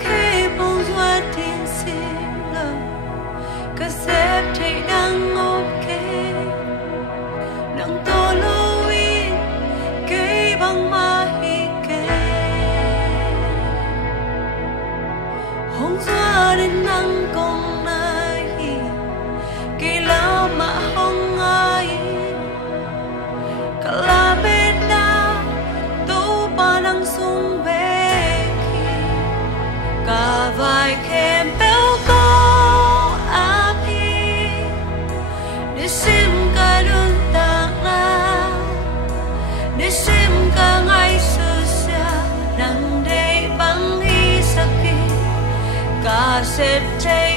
khi bông hoa thiên xin lời cả xếp thấy đang ok nắng to lâu in cây băng ma hi kê hồng hoa đến nắng công nai cây lao mà hồng ai cả la bên đá tu ba nắng sung về cả vài kèm béo có api để xem cả đường tạc la để xem cả ngày xưa xa nắng đây băng hi saki cả sẽ thấy